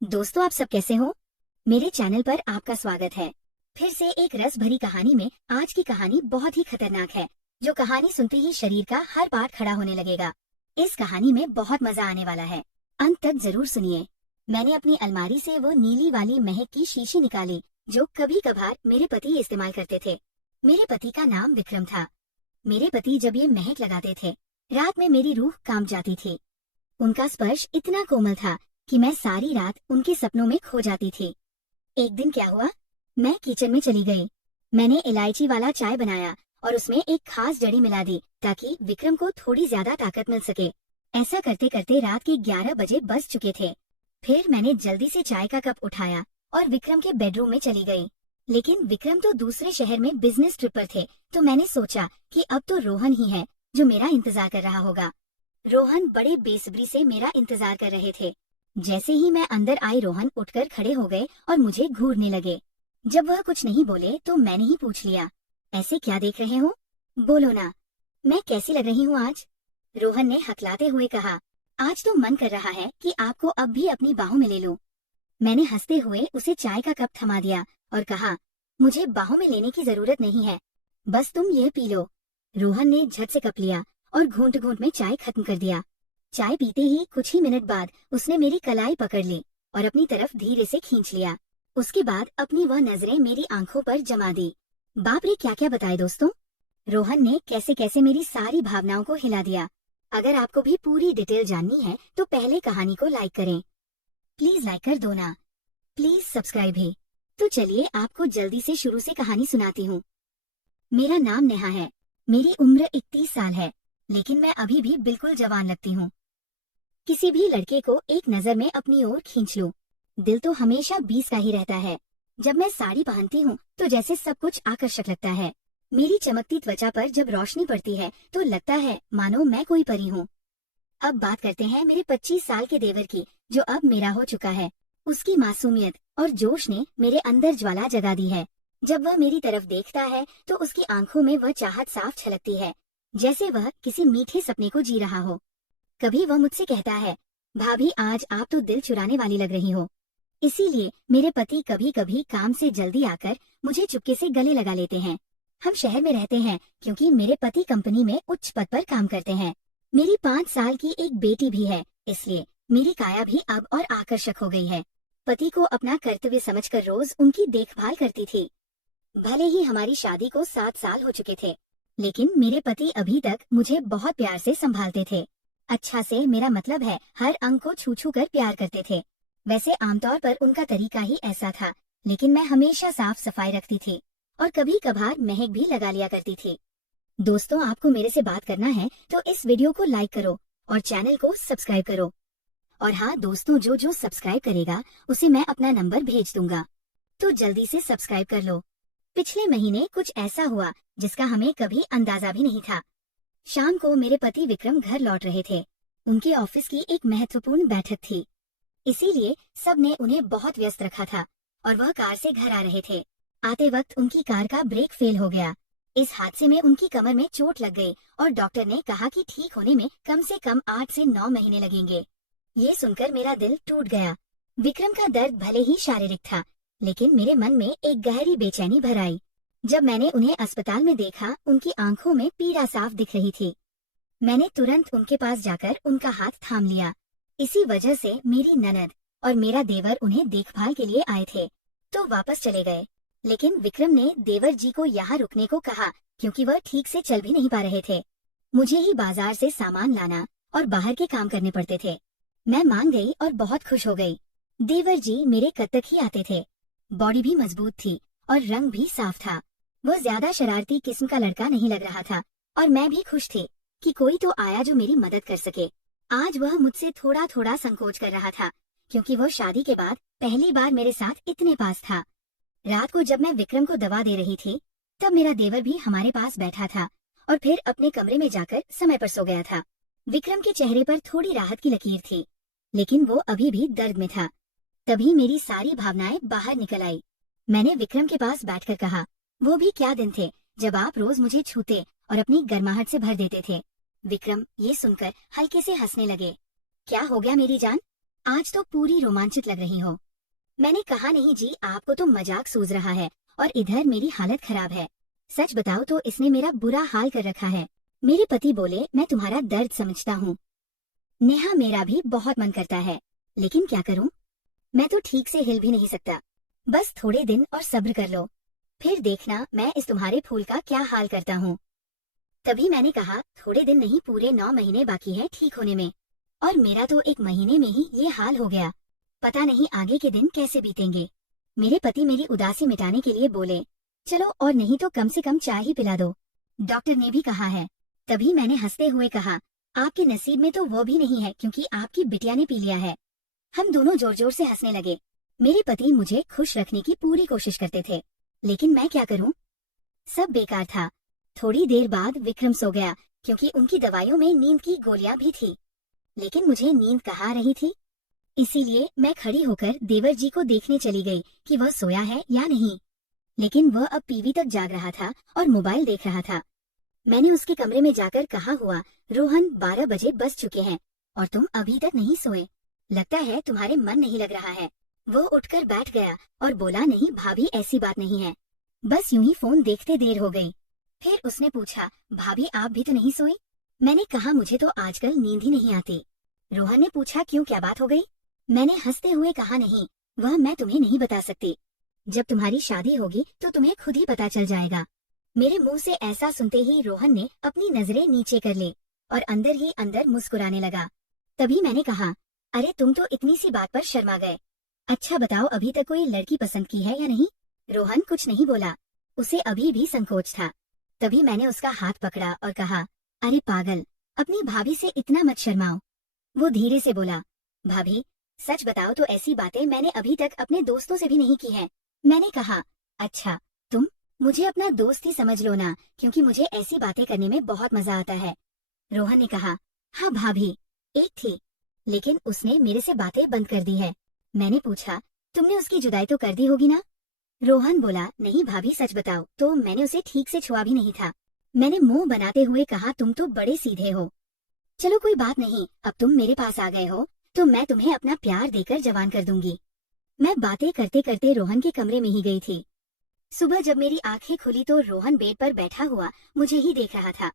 दोस्तों, आप सब कैसे हो? मेरे चैनल पर आपका स्वागत है। फिर से एक रस भरी कहानी में आज की कहानी बहुत ही खतरनाक है, जो कहानी सुनते ही शरीर का हर पार्ट खड़ा होने लगेगा। इस कहानी में बहुत मजा आने वाला है, अंत तक जरूर सुनिए। मैंने अपनी अलमारी से वो नीली वाली महक की शीशी निकाली, जो कभी कभार मेरे पति इस्तेमाल करते थे। मेरे पति का नाम विक्रम था। मेरे पति जब ये महक लगाते थे, रात में मेरी रूह कांप जाती थी। उनका स्पर्श इतना कोमल था कि मैं सारी रात उनके सपनों में खो जाती थी। एक दिन क्या हुआ, मैं किचन में चली गई। मैंने इलायची वाला चाय बनाया और उसमें एक खास जड़ी मिला दी ताकि विक्रम को थोड़ी ज्यादा ताकत मिल सके। ऐसा करते करते रात के 11 बजे बज चुके थे। फिर मैंने जल्दी से चाय का कप उठाया और विक्रम के बेडरूम में चली गई। लेकिन विक्रम तो दूसरे शहर में बिजनेस ट्रिप पर थे, तो मैंने सोचा कि अब तो रोहन ही है जो मेरा इंतजार कर रहा होगा। रोहन बड़े बेसब्री से मेरा इंतजार कर रहे थे। जैसे ही मैं अंदर आई, रोहन उठकर खड़े हो गए और मुझे घूरने लगे। जब वह कुछ नहीं बोले तो मैंने ही पूछ लिया, ऐसे क्या देख रहे हो? बोलो ना, मैं कैसी लग रही हूँ आज? रोहन ने हकलाते हुए कहा, आज तो मन कर रहा है कि आपको अब भी अपनी बाहों में ले लूं। मैंने हंसते हुए उसे चाय का कप थमा दिया और कहा, मुझे बाहों में लेने की जरूरत नहीं है, बस तुम ये पी लो। रोहन ने झट से कप लिया और घूंट घूंट में चाय खत्म कर दिया। चाय पीते ही कुछ ही मिनट बाद उसने मेरी कलाई पकड़ ली और अपनी तरफ धीरे से खींच लिया। उसके बाद अपनी वह नजरें मेरी आंखों पर जमा दी। बाप रे, क्या क्या बताए दोस्तों। रोहन ने कैसे कैसे मेरी सारी भावनाओं को हिला दिया। अगर आपको भी पूरी डिटेल जाननी है तो पहले कहानी को लाइक करें। प्लीज लाइक कर दो ना, प्लीज सब्सक्राइब भी। तो चलिए आपको जल्दी से शुरू से कहानी सुनाती हूँ। मेरा नाम नेहा है। मेरी उम्र 31 साल है, लेकिन मैं अभी भी बिल्कुल जवान लगती हूँ। किसी भी लड़के को एक नजर में अपनी ओर खींच लो, दिल तो हमेशा 20 का ही रहता है। जब मैं साड़ी पहनती हूँ तो जैसे सब कुछ आकर्षक लगता है। मेरी चमकती त्वचा पर जब रोशनी पड़ती है तो लगता है मानो मैं कोई परी हूँ। अब बात करते हैं मेरे 25 साल के देवर की, जो अब मेरा हो चुका है। उसकी मासूमियत और जोश ने मेरे अंदर ज्वाला जगा दी है। जब वह मेरी तरफ देखता है तो उसकी आंखों में वह चाहत साफ छलकती है, जैसे वह किसी मीठे सपने को जी रहा हो। कभी वह मुझसे कहता है, भाभी आज आप तो दिल चुराने वाली लग रही हो। इसीलिए मेरे पति कभी कभी काम से जल्दी आकर मुझे चुपके से गले लगा लेते हैं। हम शहर में रहते हैं क्योंकि मेरे पति कंपनी में उच्च पद पर काम करते हैं। मेरी 5 साल की एक बेटी भी है, इसलिए मेरी काया भी अब और आकर्षक हो गई है। पति को अपना कर्तव्य समझकर रोज उनकी देखभाल करती थी। भले ही हमारी शादी को 7 साल हो चुके थे, लेकिन मेरे पति अभी तक मुझे बहुत प्यार से संभालते थे। अच्छा से मेरा मतलब है, हर अंग को छू छू कर प्यार करते थे। वैसे आमतौर पर उनका तरीका ही ऐसा था, लेकिन मैं हमेशा साफ सफाई रखती थी और कभी कभार महक भी लगा लिया करती थी। दोस्तों, आपको मेरे से बात करना है तो इस वीडियो को लाइक करो और चैनल को सब्सक्राइब करो। और हाँ दोस्तों, जो जो सब्सक्राइब करेगा उसे मैं अपना नंबर भेज दूंगा, तो जल्दी से सब्सक्राइब कर लो। पिछले महीने कुछ ऐसा हुआ जिसका हमें कभी अंदाजा भी नहीं था। शाम को मेरे पति विक्रम घर लौट रहे थे। उनके ऑफिस की एक महत्वपूर्ण बैठक थी, इसीलिए सब ने उन्हें बहुत व्यस्त रखा था और वह कार से घर आ रहे थे। आते वक्त उनकी कार का ब्रेक फेल हो गया। इस हादसे में उनकी कमर में चोट लग गई और डॉक्टर ने कहा कि ठीक होने में कम से कम 8 से 9 महीने लगेंगे। ये सुनकर मेरा दिल टूट गया। विक्रम का दर्द भले ही शारीरिक था, लेकिन मेरे मन में एक गहरी बेचैनी भर आई। जब मैंने उन्हें अस्पताल में देखा, उनकी आंखों में पीड़ा साफ दिख रही थी। मैंने तुरंत उनके पास जाकर उनका हाथ थाम लिया। इसी वजह से मेरी ननद और मेरा देवर उन्हें देखभाल के लिए आए थे, तो वापस चले गए। लेकिन विक्रम ने देवर जी को यहाँ रुकने को कहा क्योंकि वह ठीक से चल भी नहीं पा रहे थे। मुझे ही बाजार से सामान लाना और बाहर के काम करने पड़ते थे। मैं मान गई और बहुत खुश हो गई। देवर जी मेरे कद तक ही आते थे। बॉडी भी मजबूत थी और रंग भी साफ था। वह ज्यादा शरारती किस्म का लड़का नहीं लग रहा था और मैं भी खुश थी कि कोई तो आया जो मेरी मदद कर सके। आज वह मुझसे थोड़ा थोड़ा संकोच कर रहा था क्योंकि वह शादी के बाद पहली बार मेरे साथ इतने पास था। रात को जब मैं विक्रम को दवा दे रही थी, तब मेरा देवर भी हमारे पास बैठा था और फिर अपने कमरे में जाकर समय पर सो गया था। विक्रम के चेहरे पर थोड़ी राहत की लकीर थी, लेकिन वो अभी भी दर्द में था। तभी मेरी सारी भावनाएं बाहर निकल आई। मैंने विक्रम के पास बैठकर कहा, वो भी क्या दिन थे जब आप रोज मुझे छूते और अपनी गर्माहट से भर देते थे। विक्रम ये सुनकर हल्के से हंसने लगे। क्या हो गया मेरी जान, आज तो पूरी रोमांचित लग रही हो। मैंने कहा नहीं जी, आपको तो मजाक सूझ रहा है और इधर मेरी हालत खराब है। सच बताओ तो इसने मेरा बुरा हाल कर रखा है। मेरे पति बोले, मैं तुम्हारा दर्द समझता हूँ नेहा, मेरा भी बहुत मन करता है, लेकिन क्या करूँ, मैं तो ठीक से हिल भी नहीं सकता। बस थोड़े दिन और सब्र कर लो, फिर देखना मैं इस तुम्हारे फूल का क्या हाल करता हूँ। तभी मैंने कहा, थोड़े दिन नहीं, पूरे 9 महीने बाकी है ठीक होने में, और मेरा तो 1 महीने में ही ये हाल हो गया। पता नहीं आगे के दिन कैसे बीतेंगे। मेरे पति मेरी उदासी मिटाने के लिए बोले, चलो और नहीं तो कम से कम चाय ही पिला दो, डॉक्टर ने भी कहा है। तभी मैंने हंसते हुए कहा, आपके नसीब में तो वो भी नहीं है, क्योंकि आपकी बिटिया ने पी लिया है। हम दोनों जोर जोर से हंसने लगे। मेरे पति मुझे खुश रखने की पूरी कोशिश करते थे, लेकिन मैं क्या करूं, सब बेकार था। थोड़ी देर बाद विक्रम सो गया, क्योंकि उनकी दवाइयों में नींद की गोलियां भी थी, लेकिन मुझे नींद कहाँ आ रही थी। इसीलिए मैं खड़ी होकर देवर जी को देखने चली गई कि वह सोया है या नहीं, लेकिन वह अब पीवी तक जाग रहा था और मोबाइल देख रहा था। मैंने उसके कमरे में जाकर कहा, हुआ रोहन, 12 बजे बज चुके हैं और तुम अभी तक नहीं सोए, लगता है तुम्हारे मन नहीं लग रहा है। वो उठकर बैठ गया और बोला, नहीं भाभी, ऐसी बात नहीं है, बस यूं ही फोन देखते देर हो गई। फिर उसने पूछा, भाभी आप भी तो नहीं सोई? मैंने कहा, मुझे तो आजकल नींद ही नहीं आती। रोहन ने पूछा, क्यों, क्या बात हो गई? मैंने हंसते हुए कहा, नहीं, वह मैं तुम्हें नहीं बता सकती, जब तुम्हारी शादी होगी तो तुम्हें खुद ही पता चल जाएगा। मेरे मुंह से ऐसा सुनते ही रोहन ने अपनी नजरें नीचे कर ली और अंदर ही अंदर मुस्कुराने लगा। तभी मैंने कहा, अरे तुम तो इतनी सी बात पर शर्मा गए। अच्छा बताओ, अभी तक कोई लड़की पसंद की है या नहीं? रोहन कुछ नहीं बोला, उसे अभी भी संकोच था। तभी मैंने उसका हाथ पकड़ा और कहा, अरे पागल, अपनी भाभी से इतना मत शर्माओ। वो धीरे से बोला, भाभी सच बताओ तो ऐसी बातें मैंने अभी तक अपने दोस्तों से भी नहीं की हैं। मैंने कहा, अच्छा, तुम मुझे अपना दोस्त ही समझ लो ना, क्योंकि मुझे ऐसी बातें करने में बहुत मजा आता है। रोहन ने कहा, हाँ भाभी, एक थी, लेकिन उसने मेरे से बातें बंद कर दी है। मैंने पूछा, तुमने उसकी जुदाई तो कर दी होगी ना? रोहन बोला, नहीं भाभी सच बताओ तो मैंने उसे ठीक से छुआ भी नहीं था। मैंने मुंह बनाते हुए कहा, तुम तो बड़े सीधे हो। चलो कोई बात नहीं, अब तुम मेरे पास आ गए हो तो मैं तुम्हें अपना प्यार देकर जवान कर दूंगी। मैं बातें करते करते रोहन के कमरे में ही गई थी। सुबह जब मेरी आंखें खुली तो रोहन बेड पर बैठा हुआ मुझे ही देख रहा था।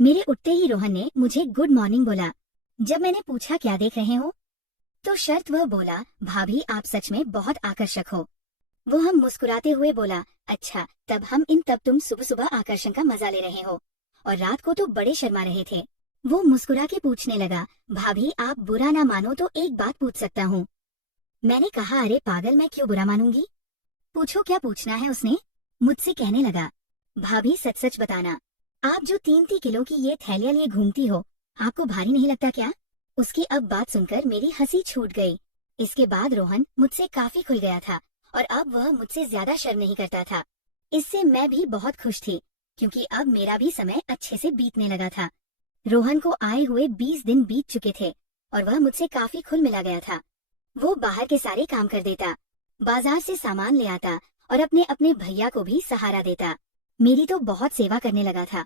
मेरे उठते ही रोहन ने मुझे गुड मॉर्निंग बोला। जब मैंने पूछा, क्या देख रहे हो, तो शर्त वह बोला, भाभी आप सच में बहुत आकर्षक हो। वो हम मुस्कुराते हुए बोला, अच्छा तब तुम सुबह सुबह आकर्षण का मजा ले रहे हो और रात को तो बड़े शर्मा रहे थे। वो मुस्कुरा के पूछने लगा, भाभी आप बुरा ना मानो तो एक बात पूछ सकता हूँ? मैंने कहा, अरे पागल, मैं क्यों बुरा मानूंगी, पूछो क्या पूछना है। उसने मुझसे कहने लगा, भाभी सच सच बताना, आप जो 3-3 किलो की ये थैलियां लिए घूमती हो, आपको भारी नहीं लगता क्या? उसकी अब बात सुनकर मेरी हंसी छूट गई। इसके बाद रोहन मुझसे काफी खुल गया था और अब वह मुझसे ज्यादा शर्म नहीं करता था। इससे मैं भी बहुत खुश थी, क्योंकि अब मेरा भी समय अच्छे से बीतने लगा था। रोहन को आए हुए 20 दिन बीत चुके थे और वह मुझसे काफी खुल मिला गया था। वो बाहर के सारे काम कर देता, बाजार से सामान ले आता और अपने अपने भैया को भी सहारा देता। मेरी तो बहुत सेवा करने लगा था।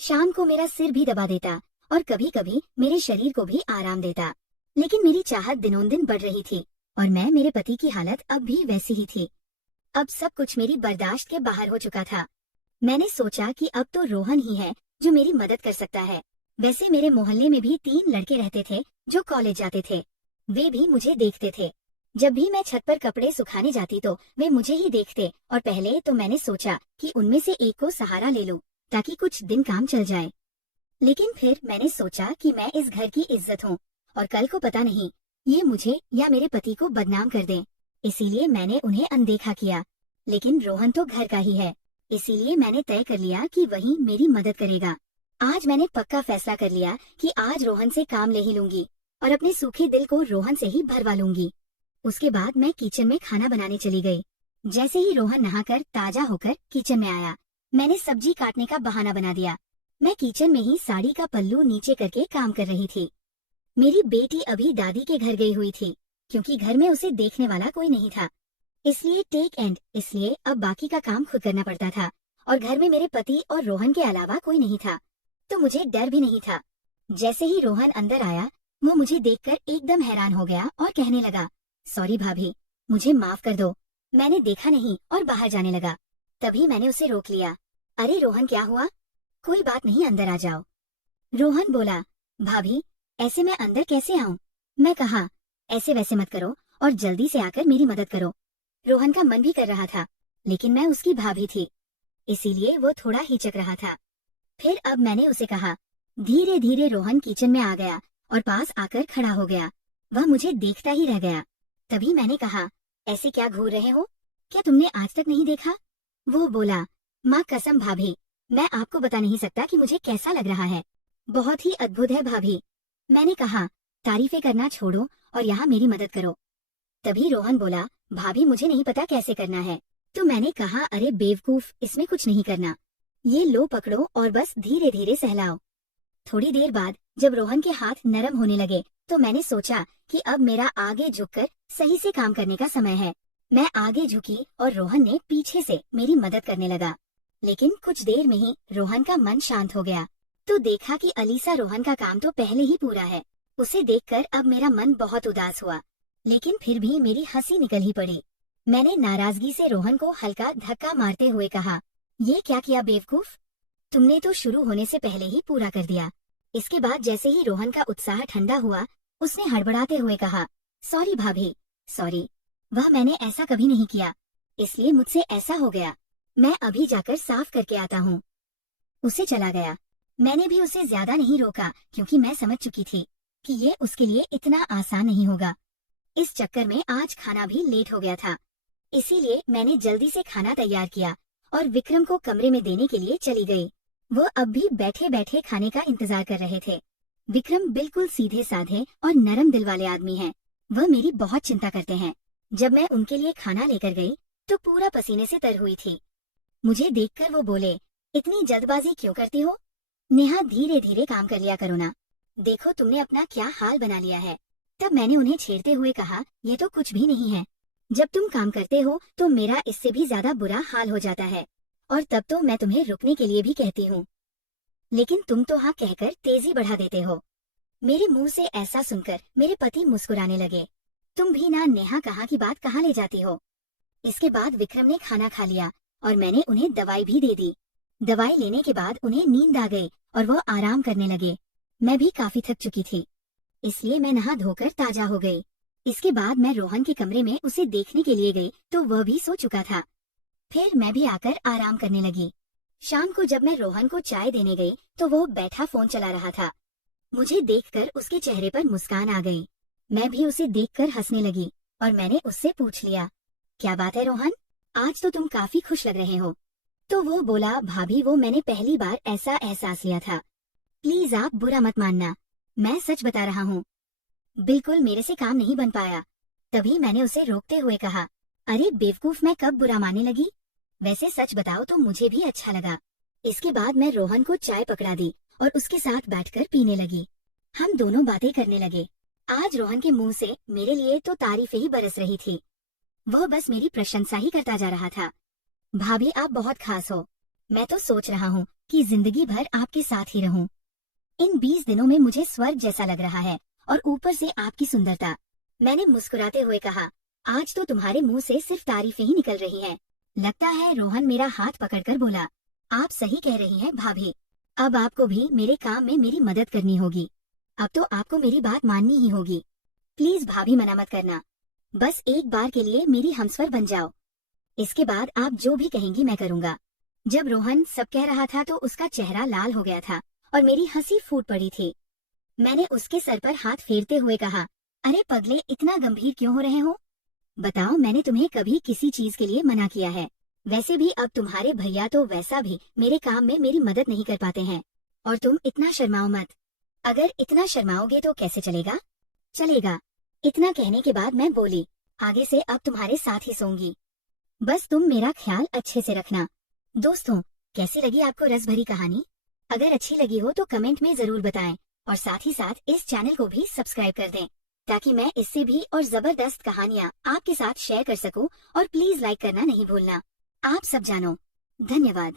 शाम को मेरा सिर भी दबा देता और कभी कभी मेरे शरीर को भी आराम देता। लेकिन मेरी चाहत दिनों दिन बढ़ रही थी और मैं मेरे पति की हालत अब भी वैसी ही थी। अब सब कुछ मेरी बर्दाश्त के बाहर हो चुका था। मैंने सोचा कि अब तो रोहन ही है जो मेरी मदद कर सकता है। वैसे मेरे मोहल्ले में भी 3 लड़के रहते थे जो कॉलेज जाते थे। वे भी मुझे देखते थे। जब भी मैं छत पर कपड़े सुखाने जाती तो वे मुझे ही देखते और पहले तो मैंने सोचा कि उनमें से एक को सहारा ले लूं ताकि कुछ दिन काम चल जाए। लेकिन फिर मैंने सोचा कि मैं इस घर की इज्जत हूँ और कल को पता नहीं ये मुझे या मेरे पति को बदनाम कर दें, इसीलिए मैंने उन्हें अनदेखा किया। लेकिन रोहन तो घर का ही है, इसीलिए मैंने तय कर लिया कि वही मेरी मदद करेगा। आज मैंने पक्का फैसला कर लिया कि आज रोहन से काम ले ही लूंगी और अपने सूखे दिल को रोहन से ही भरवा लूंगी। उसके बाद मैं किचन में खाना बनाने चली गई। जैसे ही रोहन नहाकर ताजा होकर किचन में आया, मैंने सब्जी काटने का बहाना बना दिया। मैं किचन में ही साड़ी का पल्लू नीचे करके काम कर रही थी। मेरी बेटी अभी दादी के घर गई हुई थी, क्योंकि घर में उसे देखने वाला कोई नहीं था, इसलिए टेक एंड, इसलिए अब बाकी का काम खुद करना पड़ता था और घर में मेरे पति और रोहन के अलावा कोई नहीं था, तो मुझे डर भी नहीं था। जैसे ही रोहन अंदर आया, वो मुझे देखकर एकदम हैरान हो गया और कहने लगा, सॉरी भाभी, मुझे माफ कर दो, मैंने देखा नहीं और बाहर जाने लगा। तभी मैंने उसे रोक लिया। अरे रोहन, क्या हुआ? कोई बात नहीं, अंदर आ जाओ। रोहन बोला, भाभी ऐसे मैं अंदर कैसे आऊं? मैं कहा, ऐसे वैसे मत करो और जल्दी से आकर मेरी मदद करो। रोहन का मन भी कर रहा था, लेकिन मैं उसकी भाभी थी, इसीलिए वो थोड़ा हिचक रहा था। फिर अब मैंने उसे कहा। धीरे धीरे रोहन किचन में आ गया और पास आकर खड़ा हो गया। वह मुझे देखता ही रह गया। तभी मैंने कहा, ऐसे क्या घूर रहे हो? क्या तुमने आज तक नहीं देखा? वो बोला, माँ कसम भाभी, मैं आपको बता नहीं सकता कि मुझे कैसा लग रहा है। बहुत ही अद्भुत है भाभी। मैंने कहा, तारीफें करना छोड़ो और यहाँ मेरी मदद करो। तभी रोहन बोला, भाभी मुझे नहीं पता कैसे करना है। तो मैंने कहा, अरे बेवकूफ, इसमें कुछ नहीं करना, ये लो पकड़ो और बस धीरे धीरे सहलाओ। थोड़ी देर बाद जब रोहन के हाथ नरम होने लगे तो मैंने सोचा कि अब मेरा आगे झुककर सही से काम करने का समय है। मैं आगे झुकी और रोहन ने पीछे से मेरी मदद करने लगा। लेकिन कुछ देर में ही रोहन का मन शांत हो गया। तो देखा कि अलीसा रोहन का काम तो पहले ही पूरा है। उसे देखकर अब मेरा मन बहुत उदास हुआ, लेकिन फिर भी मेरी हंसी निकल ही पड़ी। मैंने नाराजगी से रोहन को हल्का धक्का मारते हुए कहा, ये क्या किया बेवकूफ, तुमने तो शुरू होने से पहले ही पूरा कर दिया। इसके बाद जैसे ही रोहन का उत्साह ठंडा हुआ, उसने हड़बड़ाते हुए कहा, सॉरी भाभी, सॉरी, वह मैंने ऐसा कभी नहीं किया, इसलिए मुझसे ऐसा हो गया। मैं अभी जाकर साफ करके आता हूँ। उसे चला गया। मैंने भी उसे ज्यादा नहीं रोका क्योंकि मैं समझ चुकी थी कि ये उसके लिए इतना आसान नहीं होगा। इस चक्कर में आज खाना भी लेट हो गया था, इसीलिए मैंने जल्दी से खाना तैयार किया और विक्रम को कमरे में देने के लिए चली गई। वो अब भी बैठे बैठे खाने का इंतजार कर रहे थे। विक्रम बिल्कुल सीधे साधे और नरम दिल वाले आदमी हैं। वह मेरी बहुत चिंता करते हैं। जब मैं उनके लिए खाना लेकर गई तो पूरा पसीने से तर हुई थी। मुझे देखकर वो बोले, इतनी जल्दबाजी क्यों करती हो? नेहा, धीरे धीरे काम कर लिया करो ना, देखो तुमने अपना क्या हाल बना लिया है। तब मैंने उन्हें छेड़ते हुए कहा, ये तो कुछ भी नहीं है, जब तुम काम करते हो तो मेरा इससे भी ज्यादा बुरा हाल हो जाता है, और तब तो मैं तुम्हें रुकने के लिए भी कहती हूँ, लेकिन तुम तो हाँ कहकर तेजी बढ़ा देते हो। मेरे मुंह से ऐसा सुनकर मेरे पति मुस्कुराने लगे। तुम भी ना नेहा कहाँ की बात कहाँ ले जाती हो। इसके बाद विक्रम ने खाना खा लिया और मैंने उन्हें दवाई भी दे दी। दवाई लेने के बाद उन्हें नींद आ गई और वो आराम करने लगे। मैं भी काफी थक चुकी थी, इसलिए मैं नहा धोकर ताजा हो गई। इसके बाद मैं रोहन के कमरे में उसे देखने के लिए गई तो वह भी सो चुका था। फिर मैं भी आकर आराम करने लगी। शाम को जब मैं रोहन को चाय देने गई तो वो बैठा फोन चला रहा था। मुझे देखकर उसके चेहरे पर मुस्कान आ गई। मैं भी उसे देखकर हंसने लगी और मैंने उससे पूछ लिया, क्या बात है रोहन, आज तो तुम काफी खुश लग रहे हो। तो वो बोला, भाभी वो मैंने पहली बार ऐसा एहसास लिया था, प्लीज आप बुरा मत मानना, मैं सच बता रहा हूँ, बिल्कुल मेरे से काम नहीं बन पाया। तभी मैंने उसे रोकते हुए कहा, अरे बेवकूफ, मैं कब बुरा मानने लगी, वैसे सच बताओ तो मुझे भी अच्छा लगा। इसके बाद मैं रोहन को चाय पकड़ा दी और उसके साथ बैठकर पीने लगी। हम दोनों बातें करने लगे। आज रोहन के मुंह से मेरे लिए तो तारीफें ही बरस रही थी। वह बस मेरी प्रशंसा ही करता जा रहा था। भाभी आप बहुत खास हो, मैं तो सोच रहा हूँ कि जिंदगी भर आपके साथ ही रहूं। इन 20 दिनों में मुझे स्वर्ग जैसा लग रहा है और ऊपर से आपकी सुंदरता। मैंने मुस्कुराते हुए कहा, आज तो तुम्हारे मुंह से सिर्फ तारीफें ही निकल रही हैं। लगता है रोहन मेरा हाथ पकड़कर बोला, आप सही कह रही हैं भाभी, अब आपको भी मेरे काम में मेरी मदद करनी होगी। अब तो आपको मेरी बात माननी ही होगी। प्लीज भाभी मना मत करना, बस एक बार के लिए मेरी हमसफर बन जाओ। इसके बाद आप जो भी कहेंगी मैं करूँगा। जब रोहन सब कह रहा था तो उसका चेहरा लाल हो गया था और मेरी हंसी फूट पड़ी थी। मैंने उसके सर पर हाथ फेरते हुए कहा, अरे पगले, इतना गंभीर क्यों हो रहे हो? बताओ, मैंने तुम्हें कभी किसी चीज के लिए मना किया है? वैसे भी अब तुम्हारे भैया तो वैसा भी मेरे काम में मेरी मदद नहीं कर पाते हैं, और तुम इतना शर्माओ मत। अगर इतना शर्माओगे तो कैसे चलेगा? चलेगा। इतना कहने के बाद मैं बोली, आगे से अब तुम्हारे साथ ही सोऊंगी, बस तुम मेरा ख्याल अच्छे से रखना। दोस्तों, कैसी लगी आपको रस भरी कहानी? अगर अच्छी लगी हो तो कमेंट में जरूर बताएं और साथ ही साथ इस चैनल को भी सब्सक्राइब कर दें ताकि मैं इससे भी और जबरदस्त कहानियाँ आपके साथ शेयर कर सकूं। और प्लीज लाइक करना नहीं भूलना। आप सब जानो। धन्यवाद।